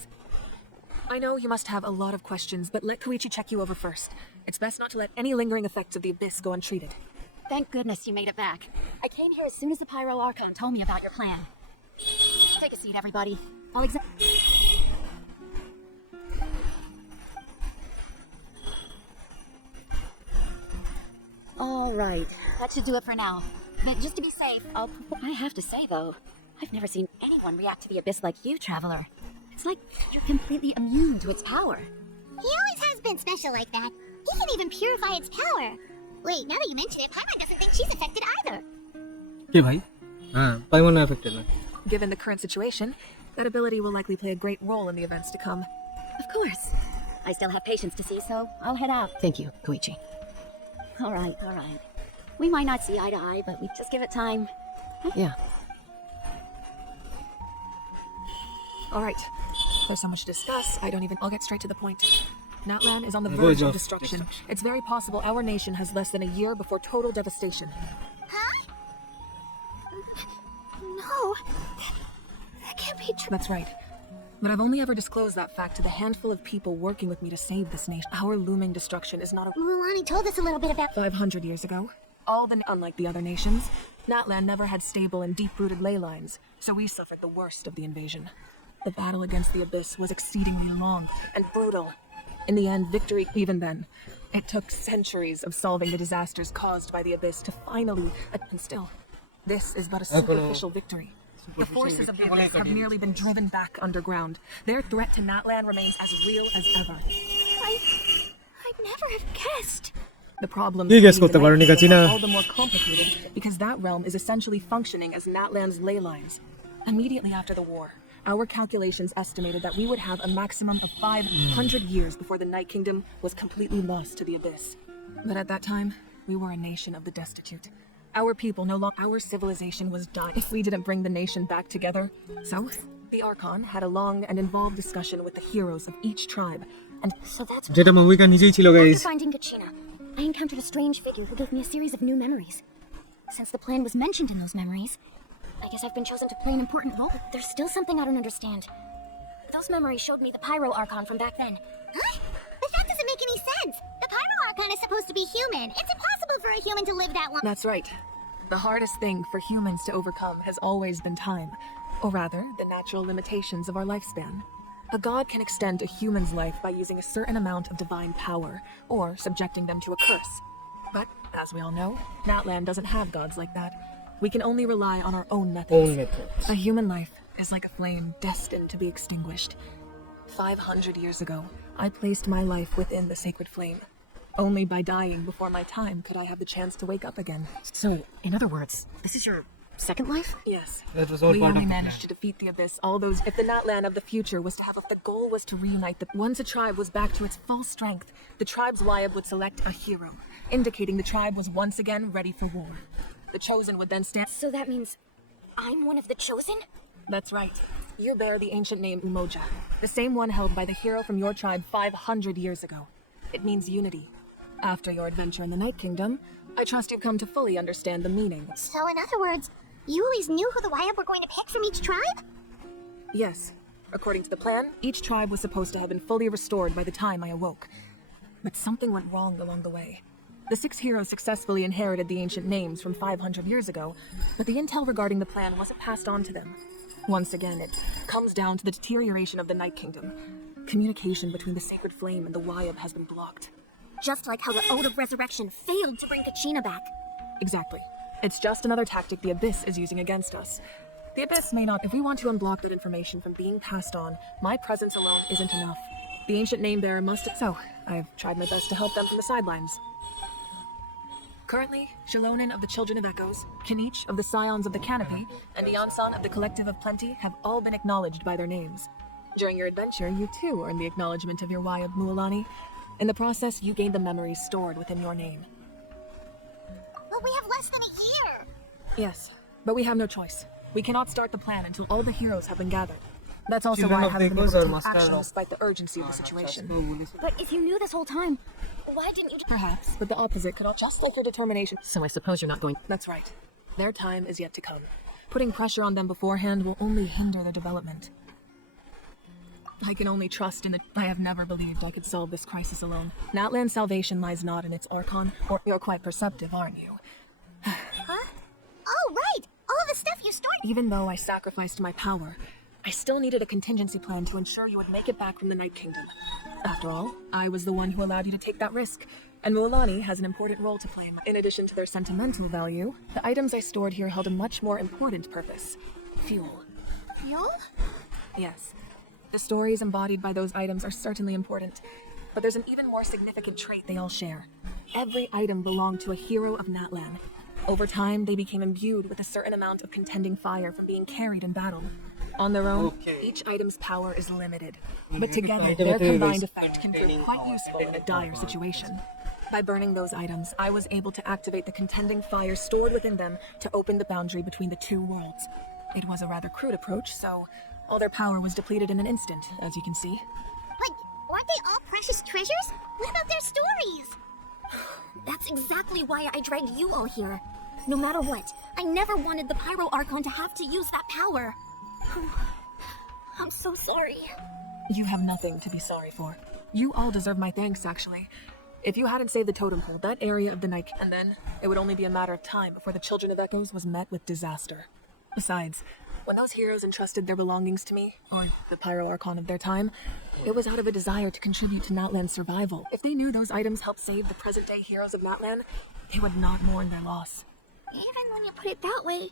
I know you must have a lot of questions, but let Koichi check you over first. It's best not to let any lingering effects of the Abyss go untreated. Thank goodness you made it back. I came here as soon as the Pyro Archon told me about your plan. Take a seat, everybody. I'll All right, that should do it for now. But just to be safe, I have to say, though, I've never seen anyone react to the Abyss like you, Traveler. It's like you're completely immune to its power. He always has been special like that. He can even purify its power. Wait, now that you mention it, Paimon doesn't think she's affected either. কে ভাই? হ্যাঁ, পাইমন affected না। Given the current situation, that ability will likely play a great role in the events to come. Of course. I still have patients to see, so I'll head out. Thank you, Koichi. All right. We might not see eye to eye, but we just give it time. Yeah. All right. There's so much to discuss. I'll get straight to the point. Natlan is on the verge of destruction. It's very possible our nation has less than a year before total devastation. Huh? No. That can't be true. That's right. But I've only ever disclosed that fact to the handful of people working with me to save this nation. Our looming destruction is not a... Mualani told us a little bit about... 500 years ago, unlike the other nations, Natlan never had stable and deep-rooted ley lines, so we suffered the worst of the invasion. The battle against the Abyss was exceedingly long and brutal. In the end, victory, even then. It took centuries of solving the disasters caused by the Abyss to finally... And still, this is but a superficial victory. The forces of the Abyss have merely been driven back underground. Their threat to Natlan remains as real as ever. I'd never have guessed. The problem guess করতে পারোনি, Kachina. all the more complicated because that realm is essentially functioning as Natlan's ley lines. Immediately after the war, our calculations estimated that we would have a maximum of 500 years before the Night Kingdom was completely lost to the Abyss. But at that time, we were a nation of the destitute. Our people our civilization was dying if we didn't bring the nation back together. So, the Archon had a long and involved discussion with the heroes of each tribe. And so that's যেটা মাভুইকা নিজেই ছিল guys. After finding Kachina, I encountered a strange figure who gave me a series of new memories. Since the plan was mentioned in those memories, I guess I've been chosen to play an important role. But there's still something I don't understand. Those memories showed me the Pyro Archon from back then. Huh? But that doesn't make any sense. The Pyro Archon is supposed to be human. It's impossible for a human to live that long. That's right. The hardest thing for humans to overcome has always been time, or rather, the natural limitations of our lifespan. A god can extend a human's life by using a certain amount of divine power, or subjecting them to a curse. But, as we all know, Natlan doesn't have gods like that. We can only rely on our own methods. A human life is like a flame destined to be extinguished. 500 years ago, I placed my life within the sacred flame. Only by dying before my time could I have the chance to wake up again. So, in other words, this is your second life? Yes. That was all we part only of the managed to defeat the Abyss. If the Natlan of the future was to have... If the goal was to reunite once a tribe was back to its full strength, the tribe's Wayob would select a hero, indicating the tribe was once again ready for war. The Chosen would then stand... So that means I'm one of the Chosen? That's right. You bear the ancient name Umoja, the same one held by the hero from your tribe 500 years ago. It means unity. After your adventure in the Night Kingdom, I trust you've come to fully understand the meaning. So in other words, you always knew who the Wayob were going to pick from each tribe? Yes. According to the plan, each tribe was supposed to have been fully restored by the time I awoke. But something went wrong along the way. The 6 heroes successfully inherited the ancient names from 500 years ago, but the intel regarding the plan wasn't passed on to them. Once again, it comes down to the deterioration of the Night Kingdom. Communication between the Sacred Flame and the Wayob has been blocked. Just like how the Ode of Resurrection failed to bring Kachina back. Exactly. It's just another tactic the Abyss is using against us. The Abyss may not... If we want to unblock that information from being passed on, my presence alone isn't enough. The ancient name bearer must... So, I've tried my best to help them from the sidelines. Currently, Shalonin of the Children of Echoes, Kinich of the Scions of the Canopy, and Yansan of the Collective of Plenty have all been acknowledged by their names. During your adventure, you too earned the acknowledgement of your Wayob Mualani. In the process, you gained the memories stored within your name. But we have less than a year. Yes, but we have no choice. We cannot start the plan until all the heroes have been gathered. That's also Children why I of haven't been the able to Echoes or take Master action of- despite the urgency of the situation. But if you knew this whole time, why didn't you just... Perhaps, but the opposite could just like your determination. So I suppose you're not going. That's right. Their time is yet to come. Putting pressure on them beforehand will only hinder their development. I can only trust in the. I have never believed I could solve this crisis alone. Natlan's salvation lies not in its Archon, or you're quite perceptive, aren't you? Huh? Oh, right! All the stuff you stored. Even though I sacrificed my power, I still needed a contingency plan to ensure you would make it back from the Night Kingdom. After all, I was the one who allowed you to take that risk, and Mualani has an important role to play. In addition to their sentimental value, the items I stored here held a much more important purpose. Fuel. Fuel? Yes. The stories embodied by those items are certainly important, but there's an even more significant trait they all share. Every item belonged to a hero of Natlan. Over time, they became imbued with a certain amount of contending fire from being carried in battle. On their own, each item's power is limited, but together, their combined effect can prove quite useful in a dire situation. By burning those items, I was able to activate the contending fire stored within them to open the boundary between the two worlds. It was a rather crude approach, so all their power was depleted in an instant, as you can see. But aren't they all precious treasures? What about their stories? That's exactly why I dragged you all here. No matter what, I never wanted the Pyro Archon to have to use that power. I'm so sorry. You have nothing to be sorry for. You all deserve my thanks, actually. If you hadn't saved the totem pole, that area of the night, and then it would only be a matter of time before the Children of Echoes was met with disaster. Besides, when those heroes entrusted their belongings to me, or the Pyro Archon of their time, it was out of a desire to contribute to Natlan's survival. If they knew those items helped save the present-day heroes of Natlan, they would not mourn their loss. Even when you put it that way.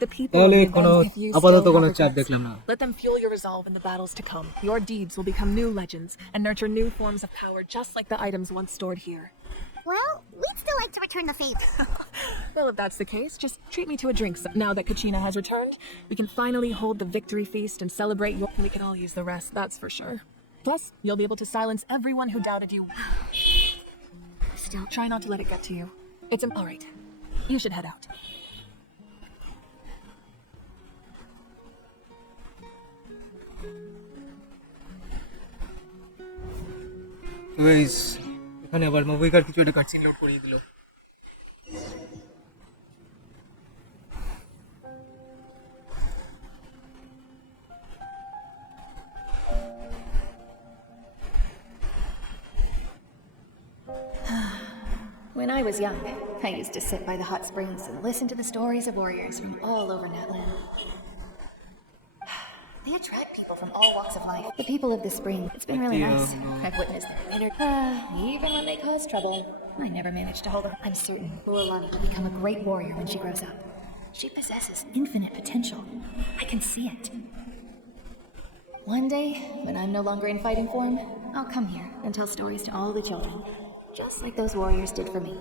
The people তাহলে of the কোনো events, if you আপাতত still কোনো have চাপ regrets, দেখলাম না let them fuel your resolve in the battles to come. Your deeds will become new legends and nurture new forms of power just like the items once stored here. Well, we'd still like to return the favor. Well, if that's the case, just treat me to a drink. Now that Kachina has returned, we can finally hold the victory feast and celebrate your... We can all use the rest, that's for sure. Plus, you'll be able to silence everyone who doubted you. Still, try not to let it get to you. It's all right. You should head out. তো guys এখানে আবার মাভুইকার কিছু একটা cutscene load করিয়ে দিল When I was young, I used to sit by the hot springs and listen to the stories of warriors from all over Natlan. They attract people from all walks of life. The people of the spring, it's been really nice. I've witnessed their inner... even when they cause trouble, I never managed to hold them. I'm certain Mualani will become a great warrior when she grows up. She possesses infinite potential. I can see it. One day, when I'm no longer in fighting form, I'll come here and tell stories to all the children. Just like those warriors did for me.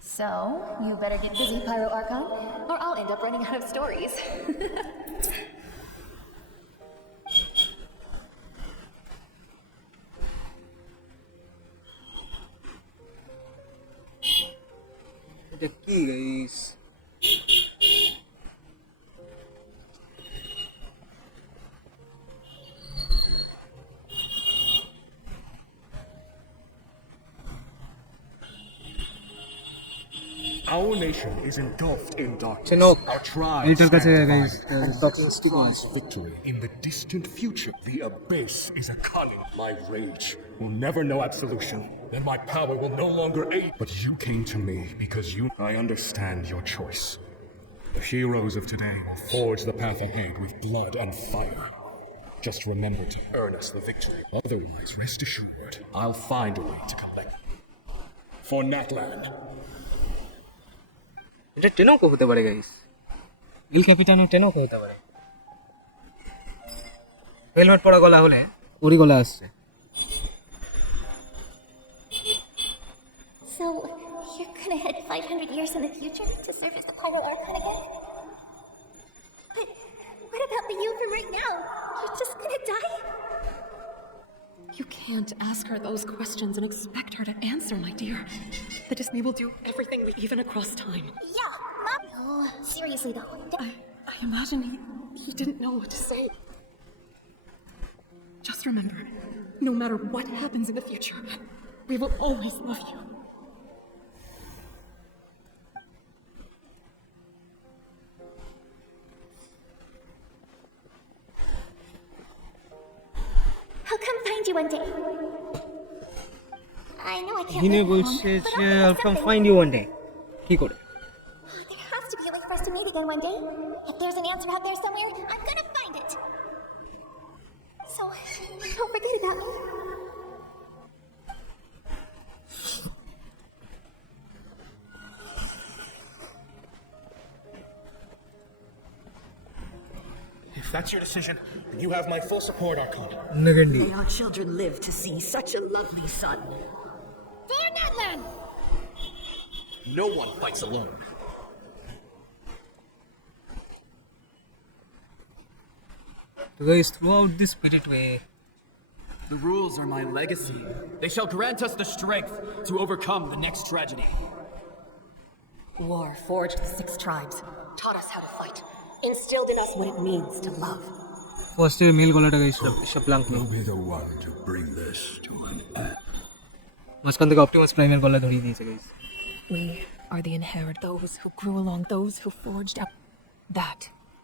So, you better get busy, Pyro Archon, or I'll end up running out of stories. এটা কি guys Our nation is engulfed in darkness. Chinok. Our tribes Editor কাছে stand guys divided. talking stick on Victory in the distant future. The Abyss is a cunning. My rage will never know absolution. Then my power will no longer aid. But you came to me because I understand your choice. The heroes of today will forge the path ahead with blood and fire. Just remember to earn us the victory. Otherwise, rest assured, I'll find a way to collect for Natlan. এটা টেনোকো হতে পারে guys এল ক্যাপিটানো টেনোকো হতে পারে helmet পরা গলা হলে ওরি গলা আসছে So, you're gonna head 500 years in the future to serve as the Pyro Archon again? But What about the you from right now? You're just gonna die? You can't ask her those questions and expect her to answer, my dear. The Disney will do everything, even across time. Yeah, Mom. Oh, seriously though. I imagine he didn't know what to say. Just remember, no matter what happens in the future, we will always love you. I'll come find you one day. I know I can't দিনে live long, বলছে but যে I'll I'll do come something. find you one day. কি করে? There has to be a way for us to meet again one day. If there's an answer out there somewhere, I'm gonna find it. So, don't forget about me. If that's your decision, then you have my full support, Archon. নগন্ডি May our children live to see such a lovely son. There, Natlan! No one fights alone. So guys, throughout this Spirit Way, The rules are my legacy. They shall grant us the strength to overcome the next tragedy. War forged the 6 tribes, taught us how to fight, instilled in us what it means to love. first year মেল গলাটা guys সব blank নেই You'll be the one to bring this to an end. মাঝখান থেকে Optimus প্রাইমের গলা ধরিয়ে দিয়েছে guys We are the inherit, those who grew along, those who forged up. That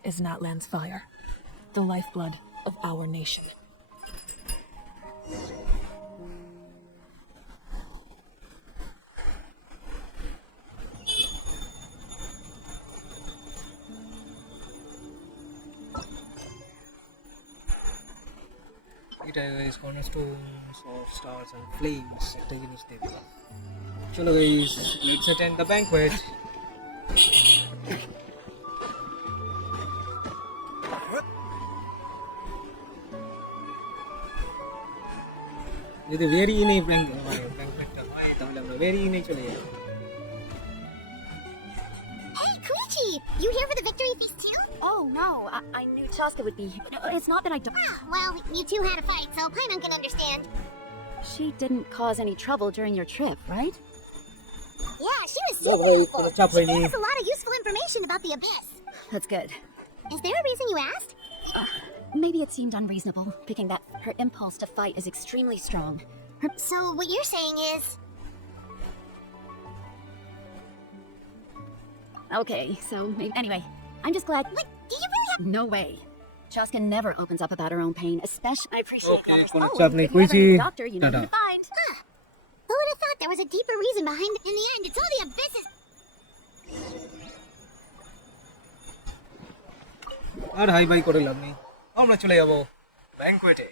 is Natlan's fire, the lifeblood of our nation. এটা guys cornerstones of stars and flames একটা জিনিস দেবে চলো guys let's attend the banquet যদি very in এই ব্যাঙ্কোয়েটটা হয় তাহলে আমরা ভেরি ইনে চলে যাব Hey, Koichi! You here for the victory feast too? Oh no, I knew Chaska would be here. No, it's not that I don't. Ah, well, you two had a fight, so Paimon can understand. She didn't cause any trouble during your trip, right? Yeah, she was No, super bhai, helpful. কোনো চাপ She হয়নি gave us a lot of useful information about the Abyss. That's good. Is there a reason you asked? Maybe it seemed unreasonable, thinking that her impulse to fight is extremely strong. So what you're saying is... Okay, so maybe. Anyway, I'm just glad. But do you really have... No way. Chaska never opens up about her own pain, especially. I appreciate Okay, that. কোনো Oh, চাপ if নেই you ever কুইচি need a doctor, you know tata who to find. Huh. Who would have thought there was a deeper reason behind it? In the end, it's all the Abyss's... আর hi bye করে লাভ নেই আমরা চলে যাব ব্যাঙ্কোয়েটে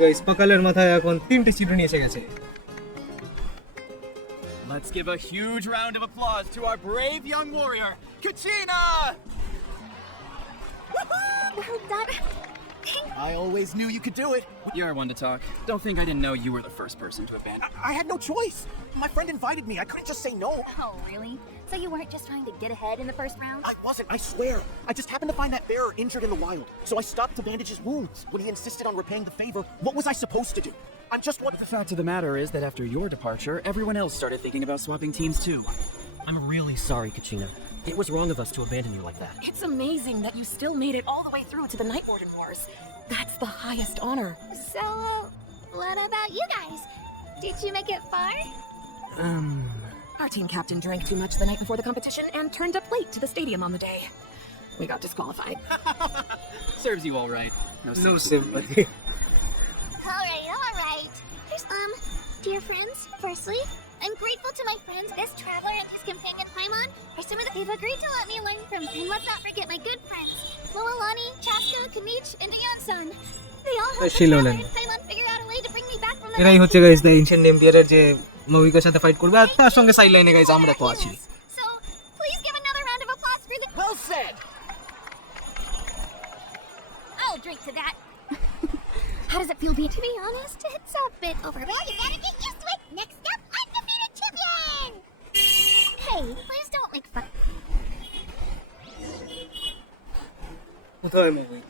guys সকালের মাথায় এখন 3টি চিরুনি এসে গেছে Let's give a huge round of applause to our brave young warrior, Kachina! Well done. I always knew you could do it. You're one to talk. Don't think I didn't know you were the first person to abandon. I had no choice. My friend invited me. I couldn't just say no. Oh, really? So you weren't just trying to get ahead in the first round? I wasn't, I swear. I just happened to find that bearer injured in the wild. So I stopped to bandage his wounds. When he insisted on repaying the favor, what was I supposed to do? I'm just one. The fact of the matter is that after your departure, everyone else started thinking about swapping teams too. I'm really sorry, Kachina. It was wrong of us to abandon you like that. It's amazing that you still made it all the way through to the Night Warden Wars. That's the highest honor. So, what about you guys? Did you make it far? Our team captain drank too much the night before the competition and turned up late to the stadium on the day. We got disqualified. Serves you all right. No sympathy Alright. Dear friends, firstly, I'm grateful to my friends, this traveler and his companion Paimon, for some of the they've agreed to let me learn from. And let's not forget my good friends, Mualani, Chaska, Kamich, and Dion-san. They all helped the Shilolen. traveler and Paimon figure out a way to bring me back from the এরাই হচ্ছে guys the ancient এম্পিয়ারের যে মাভিকার সাথে fight করবে আর তার সঙ্গে side লাইনে guys আমরা তো আছি So, please give another round of applause for the... Well said. I'll drink to that. How does it feel, B? To be honest, it's a bit overwhelming. You gotta get used to it. Next up, undefeated champion! Hey, please don't make fun. কোথায় movie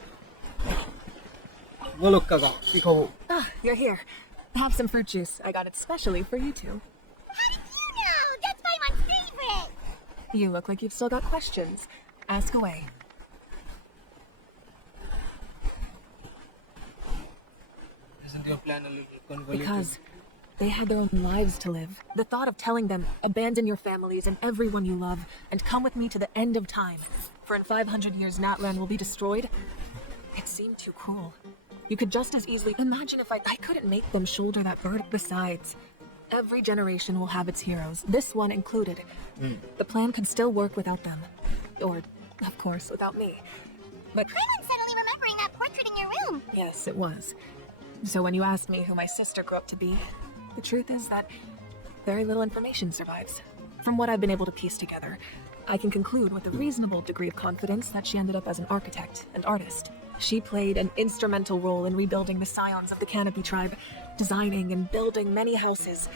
বলো কাকা কি খবর Ah, you're here. Have some fruit juice. I got it specially for you two. How did you know? That's my favorite! You look like you've still got questions. Ask away. isn't your plan a little convoluted Because they had their own lives to live. The thought of telling them, abandon your families and everyone you love, and come with me to the end of time, for in 500 years Natlan will be destroyed, it seemed too cruel. You could just as easily imagine if I couldn't make them shoulder that burden. Besides, every generation will have its heroes, this one included. The plan could still work without them. Or, of course, without me. But I'm suddenly remembering that portrait in your room. yes, it was. So when you asked me who my sister grew up to be, the truth is that very little information survives. From what I've been able to piece together, I can conclude with a reasonable degree of confidence that she ended up as an architect and artist. She played an instrumental role in rebuilding the scions of the Canopy tribe, designing and building many houses.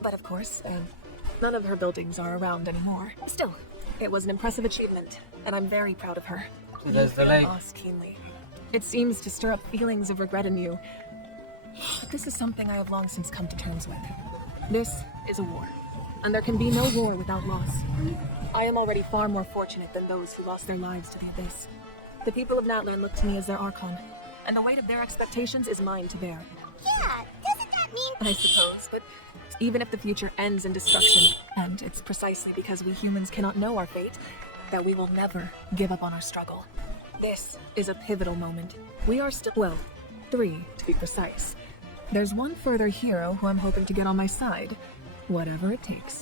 But of course, none of her buildings are around anymore. Still, it was an impressive achievement, and I'm very proud of her. So that's the like Lost keenly. It seems to stir up feelings of regret in you. But this is something I have long since come to terms with. This is a war, and there can be no war without loss. I am already far more fortunate than those who lost their lives to the Abyss. The people of Natlan look to me as their Archon, and the weight of their expectations is mine to bear. Yeah, doesn't that mean... I suppose, but even if the future ends in destruction, and it's precisely because we humans cannot know our fate, that we will never give up on our struggle. This is a pivotal moment. We are still, well, 3 to be precise. There's one further hero who I'm hoping to get on my side, whatever it takes.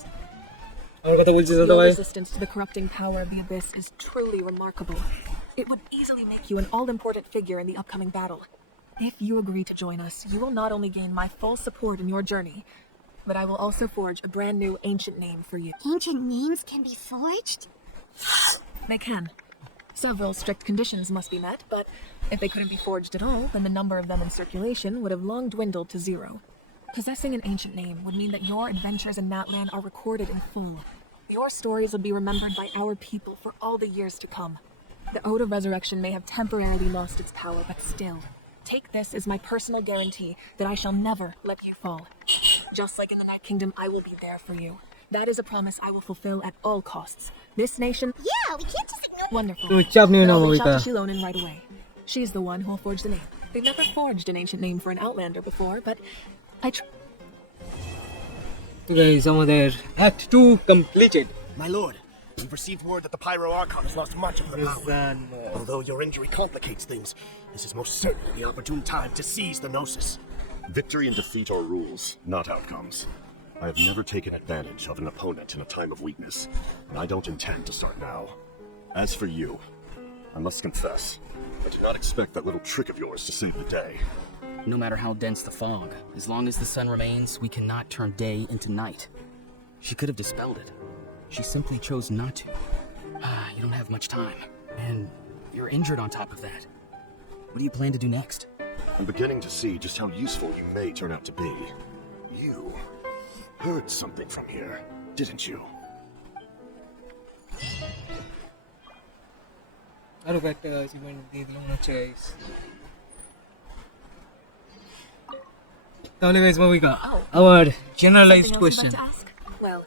আমার কথা বলছিস তো Your ভাই resistance to the corrupting power of the Abyss is truly remarkable. It would easily make you an all-important figure in the upcoming battle. If you agree to join us, you will not only gain my full support in your journey, but I will also forge a brand new ancient name for you. Ancient names can be forged? They can. Several strict conditions must be met, but if they couldn't be forged at all, then the number of them in circulation would have long dwindled to 0. Possessing an ancient name would mean that your adventures in Natlan are recorded in full. Your stories would be remembered by our people for all the years to come. The Ode of Resurrection may have temporarily lost its power, but still, take this as my personal guarantee that I shall never let you fall. Just like in the Night Kingdom, I will be there for you. That is a promise I will fulfill at all costs. This nation... Yeah, we can't just ignore... Wonderful. Good job, Then Nina I'll reach out Mavuika. to Shilonin right away. She's the one who'll forge the name. They've never forged an ancient name for an Outlander before, but I তো guys আমাদের act 2 completed My lord, we've received word that the Pyro Archon has lost much of her power. Although your injury complicates things, this is most certainly the opportune time to seize the Gnosis. Victory and defeat are rules, not outcomes. I have never taken advantage of an opponent in a time of weakness, and I don't intend to start now. As for you, I must confess, I did not expect that little trick of yours to save the day. No matter how dense the fog, as long as the sun remains, we cannot turn day into night. She could have dispelled it. She simply chose not to. You don't have much time. And you're injured on top of that. What do you plan to do next? I'm beginning to see just how useful you may turn out to be. You heard something from here, didn't you? আরো একটা achievement দিয়ে দিলাম হচ্ছে guys তাহলে guys মাভিকা our generalized Something else question you'd like to ask? Well,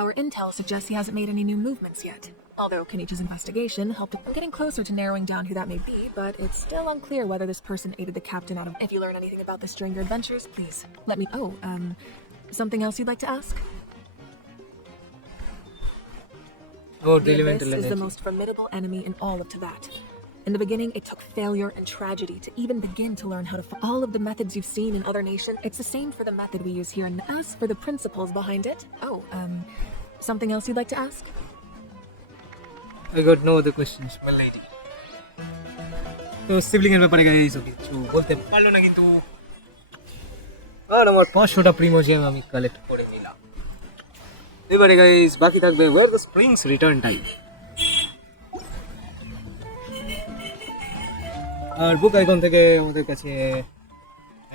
our intel suggests he hasn't made any new movements yet. Although Kenichi's investigation helped him getting closer to narrowing down who that may be, but it's still unclear whether this person aided the captain out of... If you learn anything about this during your adventures, please let me... something else you'd like to ask? about the The Abyss elemental is the energy most formidable enemy in all of Teyvat. In the beginning, it took failure and tragedy to even begin to learn how to all of the methods you've seen in other nations. It's the same for the method we use here. And as for the principles behind it, something else you'd like to ask? I got no other questions my lady তো sibling এর ব্যাপারে guys কিছু বলতে পারলো না কিন্তু আর আমার 500টা প্রিমোজিয়াম আমি কালেক্ট করে নিলাম এবারে গাইস বাকি থাকবে where the springs return time আর বুক আইকন থেকে আমাদের কাছে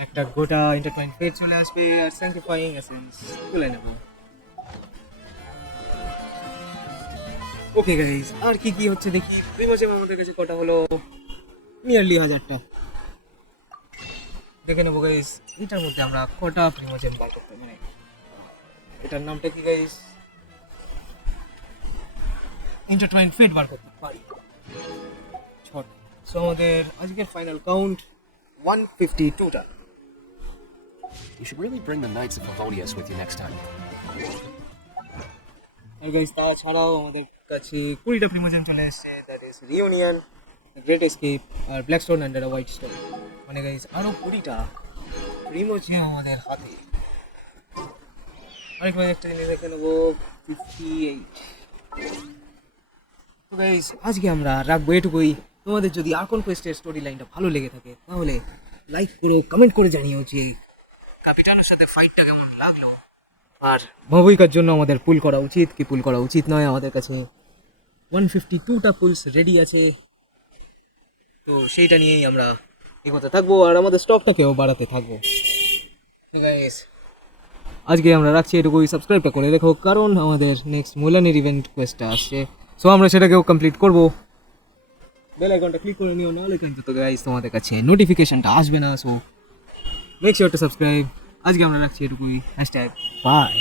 একটা গোটা এন্টারটেইনমেন্ট ফেট চলে আসবে আর স্যাংটিফাইং এসেন্স তুলে নেব। ওকে গাইস, আর কি কি হচ্ছে দেখি। প্রিমোজেম আমাদের কাছে কটা হলো, নিয়ারলি 1000টা। দেখে নেবো গাইস এটার মধ্যে আমরা কটা প্রিমোজেম বার করতে, মানে এটার নামটা কি গাইস, এন্টারটেইনমেন্ট ফেট বার করতে পারি 6টা। সো আমাদের আজকের ফাইনাল কাউন্ট 152টা। You should really bring the Knights of Favonius with you next time. আর গাইস তাছাড়াও আমাদের কাছে 20টা প্রিমোজেম চলে এসেছে, that is reunion, great escape আর ব্ল্যাকস্টোন অ্যান্ড হোয়াইট স্টোন। মানে গাইস আরও 20টা প্রিমোজেম আমাদের হাতে। আরেকবার একটা জিনিস দেখে নেবো, 58। তো গাইস আজকে আমরা রাখবো এটুকুই। তোমাদের যদি আর্কন কোয়েস্টের স্টোরি লাইনটা ভালো লেগে থাকে তাহলে লাইক করে কমেন্ট করে জানিও যে ক্যাপিটানোর সাথে ফাইটটা কেমন লাগলো, আর মাভুইকার জন্য আমাদের পুল করা উচিত কি পুল করা উচিত নয়। আমাদের কাছে 152টা পুলস রেডি আছে, তো সেইটা নিয়েই আমরা এগোতে থাকবো আর আমাদের স্টকটাকেও বাড়াতে থাকবো। তো গাইস আজকে আমরা রাখছি এটুকুই। সাবস্ক্রাইবটা করে রেখো, কারণ আমাদের নেক্সট মুলানির ইভেন্ট কোয়েস্টটা আসছে, সো আমরা সেটাকেও কমপ্লিট করবো। বেল আইকনটা ক্লিক করে নিও, নাহলে কিন্তু তো গাইস তোমাদের কাছে নোটিফিকেশনটা আসবে না। So make sure to subscribe. আজকে আমরা রাখছি এটুকুই। বাই।